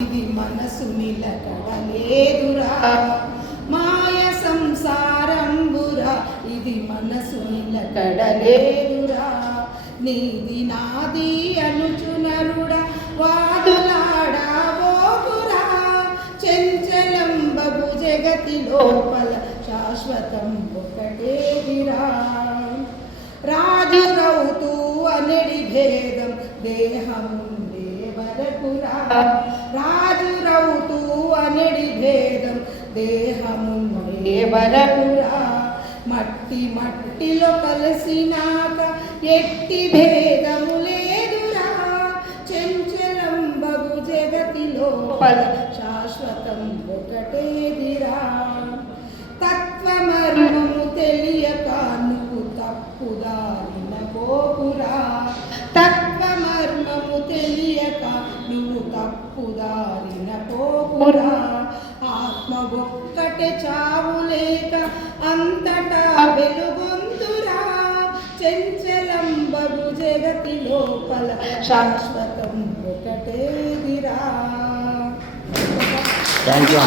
ఇది మనసు నిలకడలేదురా మాయ సంసారంబురా. ఇది మనసు నిలకడలేదురా నీది నాది అనుచునరుడా చెంచలం బబు జగతి లోపల శాశ్వతం ఒకటేదిరా రాజురవుతూ అనడి భేద రాజురవుతూ అనడి భేదం దేహముండే వరకురా మట్టి మట్టిలో కలిసినాక ఎట్టి భేదము లేదురా. చెంచలంబగు జగతి లోపల శాశ్వతం ఒకటేదిరా. తత్వమర్మము తెలియక నువ్వు తప్పుదారిన పోకురా. తత్వమర్మము తప్పుదారిన పోకురా ఆత్మ ఒక్కటే చావు లేక అంతటా వెలుగొందురా. చెంచలంబరు జగతి లోపల శాశ్వతం ఒకటేదిరా. Thank you